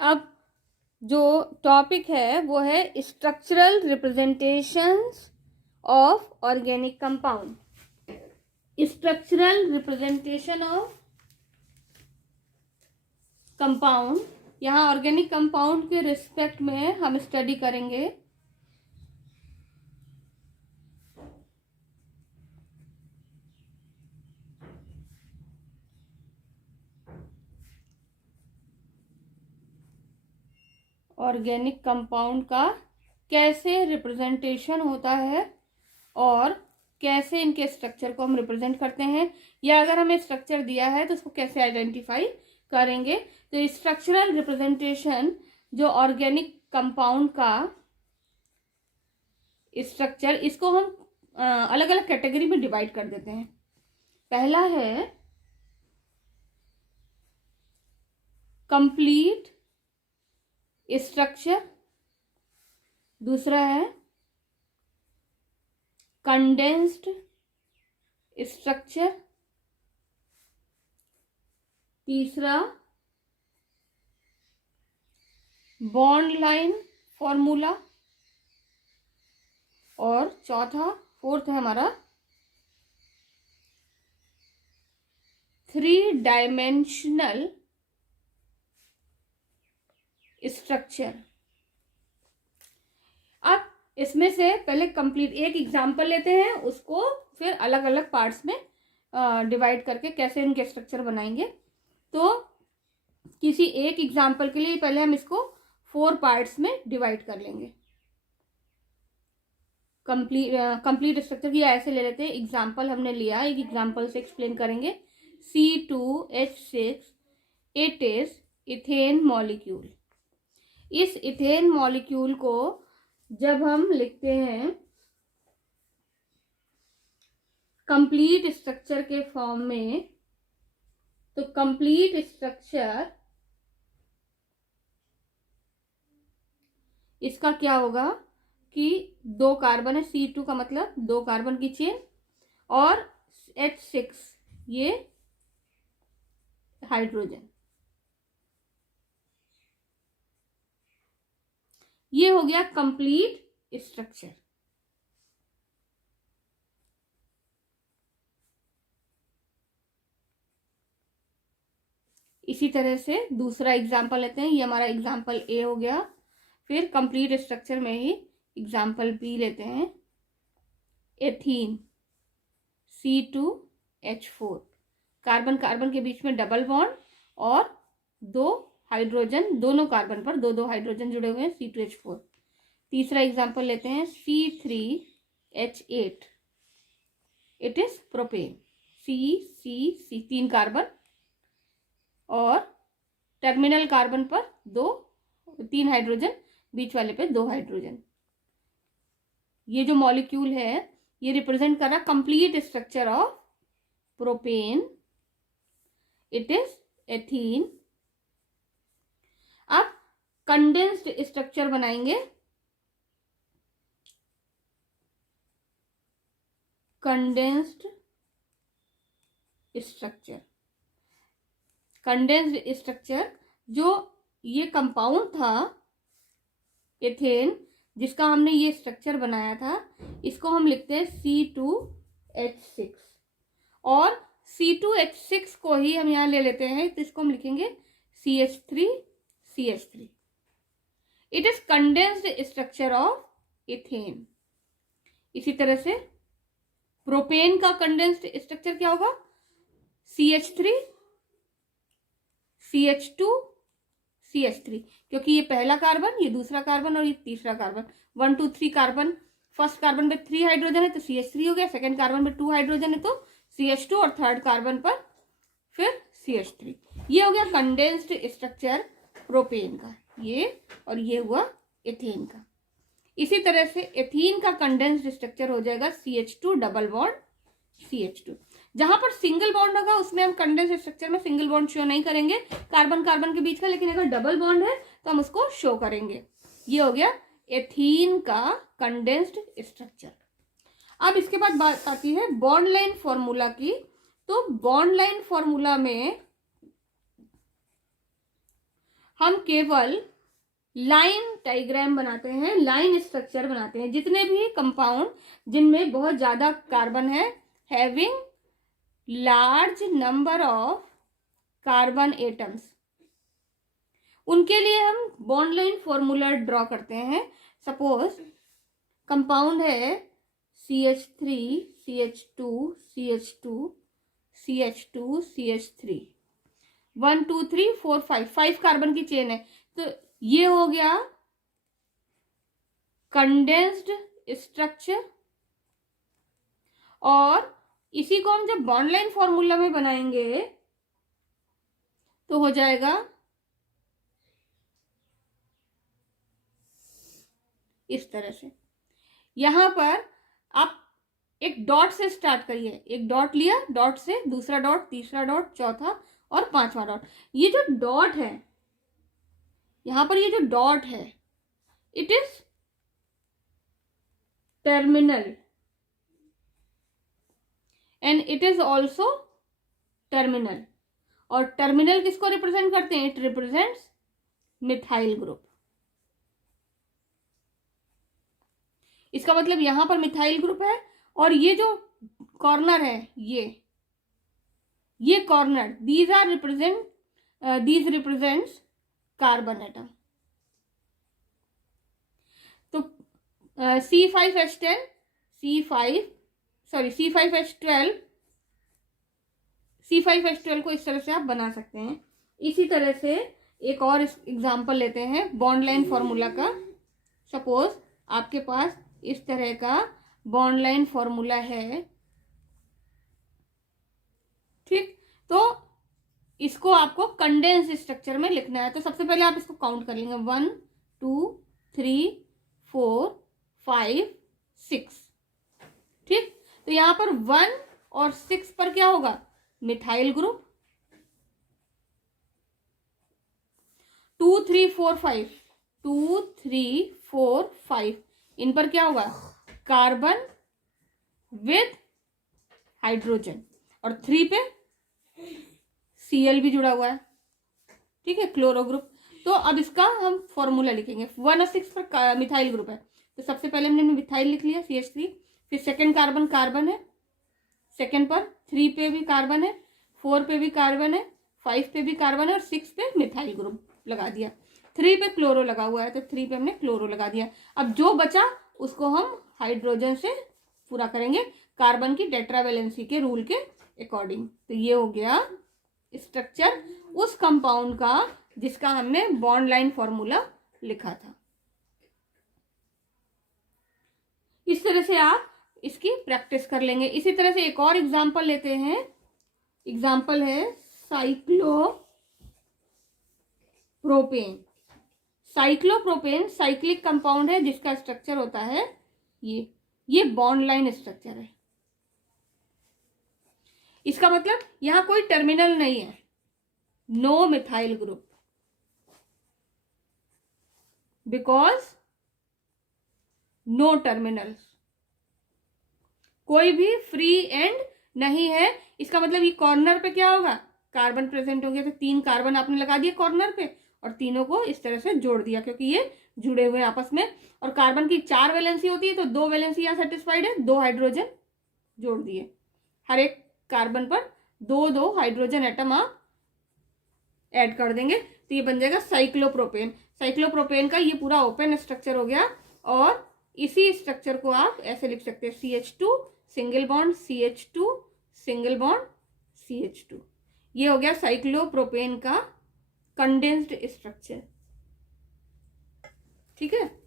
अब जो टॉपिक है वो है structural representations of organic compound. Structural representation of compound, यहाँ ऑर्गेनिक कंपाउंड के रिस्पेक्ट में हम स्टडी करेंगे ऑर्गेनिक कंपाउंड का कैसे रिप्रेजेंटेशन होता है और कैसे इनके स्ट्रक्चर को हम रिप्रेजेंट करते हैं, या अगर हमें स्ट्रक्चर दिया है तो उसको कैसे आइडेंटिफाई करेंगे। तो स्ट्रक्चरल रिप्रेजेंटेशन जो ऑर्गेनिक कंपाउंड का स्ट्रक्चर, इसको हम अलग अलग कैटेगरी में डिवाइड कर देते हैं। पहला है कंप्लीट स्ट्रक्चर, दूसरा है कंडेंस्ड स्ट्रक्चर, तीसरा बॉन्ड लाइन फॉर्मूला, और चौथा फोर्थ है हमारा 3 डायमेंशनल स्ट्रक्चर। अब इसमें से पहले कंप्लीट एक एग्जांपल लेते हैं, उसको फिर अलग अलग पार्ट्स में डिवाइड करके कैसे इनके स्ट्रक्चर बनाएंगे। तो किसी एक एग्जांपल के लिए पहले हम इसको 4 पार्ट्स में डिवाइड कर लेंगे। कंप्लीट स्ट्रक्चर की ऐसे ले लेते हैं, एग्जांपल हमने लिया, एक एग्जांपल से एक्सप्लेन करेंगे। C2H6 it is ethane molecule. इस इथेन मॉलिक्यूल को जब हम लिखते हैं कंप्लीट स्ट्रक्चर के फॉर्म में, तो कंप्लीट स्ट्रक्चर इसका क्या होगा कि 2 कार्बन है, C2 का मतलब 2 कार्बन की चेन, और H6 ये हाइड्रोजन। ये हो गया कंप्लीट स्ट्रक्चर। इसी तरह से दूसरा एग्जांपल लेते हैं, ये हमारा एग्जांपल ए हो गया। फिर कंप्लीट स्ट्रक्चर में ही एग्जांपल बी लेते हैं, एथीन C2H4, कार्बन कार्बन के बीच में डबल बॉन्ड और 2 हाइड्रोजन, दोनों कार्बन पर 2-2 हाइड्रोजन जुड़े हुए हैं, C2H4। तीसरा एग्जांपल लेते हैं C3H8, it is propane, C 3 carbon और टर्मिनल कार्बन पर 3 हाइड्रोजन, बीच वाले पे 2 हाइड्रोजन। ये जो मॉलिक्यूल है ये रिप्रेजेंट कर रहा complete structure of propane, it is ethene. अब कंडेंस्ड स्ट्रक्चर बनाएंगे, कंडेंस्ड स्ट्रक्चर। कंडेंस्ड स्ट्रक्चर जो ये कंपाउंड था एथेन, जिसका हमने ये स्ट्रक्चर बनाया था, इसको हम लिखते हैं C2H6, और C2H6 को ही हम यहाँ ले लेते हैं, तो इसको हम लिखेंगे CH3CH3। It is condensed structure of ethane. इसी तरह से प्रोपेन का कंडेंस्ड स्ट्रक्चर क्या होगा, CH3 CH2 CH3, क्योंकि ये पहला कार्बन, ये दूसरा कार्बन और ये तीसरा कार्बन, 1 2 3 कार्बन, फर्स्ट कार्बन पे 3 हाइड्रोजन है तो CH3 हो गया, सेकंड कार्बन पे 2 हाइड्रोजन है तो CH2, और थर्ड कार्बन पर फिर CH3। ये हो गया कंडेंस्ड स्ट्रक्चर प्रोपेन का, ये और ये हुआ एथेन का। इसी तरह से एथीन का कंडेंस्ड स्ट्रक्चर हो जाएगा CH2 डबल बॉन्ड CH2। जहां पर सिंगल बॉन्ड होगा उसमें हम कंडेंस्ड स्ट्रक्चर में सिंगल बॉन्ड शो नहीं करेंगे कार्बन कार्बन के बीच का, लेकिन अगर डबल बॉन्ड है तो हम उसको शो करेंगे। ये हो गया एथीन का कंडेंस्ड स्ट्रक्चर। अब इसके बाद बात आती है बॉन्ड लाइन फॉर्मूला की। तो बॉन्ड लाइन फॉर्मूला में हम केवल लाइन डायग्राम बनाते हैं, लाइन स्ट्रक्चर बनाते हैं। जितने भी कंपाउंड जिनमें बहुत ज्यादा कार्बन है, having large number of carbon atoms, उनके लिए हम बॉन्ड लाइन फॉर्मूला ड्रॉ करते हैं। सपोज कंपाउंड है CH3 CH2 CH2 CH2 CH3, 1 2 3 4 5 carbon की चेन है। तो ये हो गया कंडेंस्ड स्ट्रक्चर, और इसी को हम जब बॉन्ड लाइन फॉर्मूला में बनाएंगे तो हो जाएगा इस तरह से। यहां पर आप एक डॉट से स्टार्ट करिए, एक डॉट लिया, डॉट से दूसरा डॉट, तीसरा डॉट, चौथा और पांचवा डॉट। ये जो डॉट है यहां पर, ये जो डॉट है, it is terminal and it is also terminal. और टर्मिनल किसको रिप्रेजेंट करते हैं? It represents methyl group. इसका मतलब यहां पर मिथाइल ग्रुप है, और ये जो कॉर्नर है, ये corner, these represents carbon atom. तो C5H10 C5H12 को इस तरह से आप बना सकते हैं। इसी तरह से एक और एग्जांपल लेते हैं बॉन्ड लाइन फॉर्मूला का। सपोज आपके पास इस तरह का बॉन्ड लाइन फॉर्मूला है, ठीक। तो इसको आपको कंडेंस स्ट्रक्चर में लिखना है। तो सबसे पहले आप इसको काउंट कर लेंगे, 1 2 3 4 5 6, ठीक। तो यहां पर 1 और 6 पर क्या होगा? Methyl group. 2 3 4 5 2 3 4 5 इन पर क्या होगा? कार्बन विद हाइड्रोजन, और 3 पे Cl भी जुड़ा हुआ है, ठीक है, क्लोरो ग्रुप। तो अब इसका हम फॉर्मूला लिखेंगे। 1 और 6 पर मिथाइल ग्रुप है, तो सबसे पहले हमने मिथाइल लिख लिया, CH3। फिर सेकेंड कार्बन है, सेकेंड पर 3 पे भी कार्बन है, 4 पे भी कार्बन है, 5 पे भी कार्बन है, और 6 पे मिथाइल ग्रुप लगा दिया। 3 पे क्लोरो लगा हुआ है, तो 3 पे हमने क्लोरो लगा दिया। अब जो बचा उसको हम हाइड्रोजन से पूरा करेंगे, कार्बन की टेट्रावेलेंसी के रूल के अकॉर्डिंग। तो ये हो गया स्ट्रक्चर उस कंपाउंड का जिसका हमने बॉन्ड लाइन फॉर्मूला लिखा था। इस तरह से आप इसकी प्रैक्टिस कर लेंगे। इसी तरह से एक और एग्जांपल लेते हैं। एग्जांपल है साइक्लोप्रोपेन। साइक्लोप्रोपेन साइक्लिक कंपाउंड है जिसका स्ट्रक्चर होता है ये बॉन्ड लाइन स्ट्रक्चर है। इसका मतलब यहां कोई टर्मिनल नहीं है, no methyl group, because no terminals, कोई भी फ्री एंड नहीं है। इसका मतलब ये कॉर्नर पे क्या होगा? कार्बन प्रेजेंट हो गया, तो 3 कार्बन आपने लगा दिए कॉर्नर पे और तीनों को इस तरह से जोड़ दिया, क्योंकि ये जुड़े हुए आपस में। और कार्बन की 4 वैलेंसी होती है, तो 2 वैलेंसी यहां सेटिस्फाइड है, 2 हाइड्रोजन जोड़ दिए। हर एक कार्बन पर 2 हाइड्रोजन एटम आप ऐड कर देंगे, तो ये बन जाएगा साइक्लोप्रोपेन। साइक्लोप्रोपेन का ये पूरा ओपन स्ट्रक्चर हो गया, और इसी स्ट्रक्चर को आप ऐसे लिख सकते हैं, CH2 single bond CH2 single bond CH2। ये हो गया साइक्लोप्रोपेन का कंडेंस्ड स्ट्रक्चर, ठीक है।